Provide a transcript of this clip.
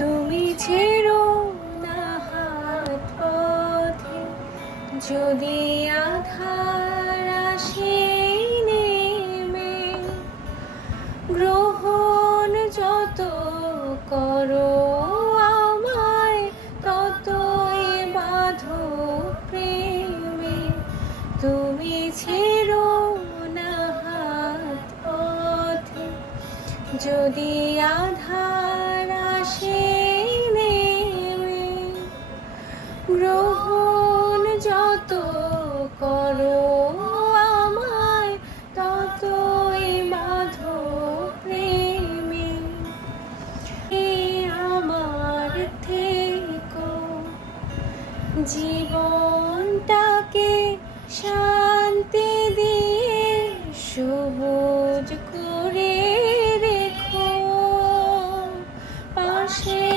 তুমি ছেড়ো না হাত পথে, যদি আধার আসে নেমে, গ্রহণ যত করো আমায় ততই বাঁধো প্রেমে। তুমি ছেড়ো না হাত পথে, যদি আধার আসে নেমে, গ্রহণ যত করো আমায় ততই বাঁধো প্রেমে। আমার থেকো, জীবনটাকে শান্তি দিয়ে সবুজ করে রেখো পাশে।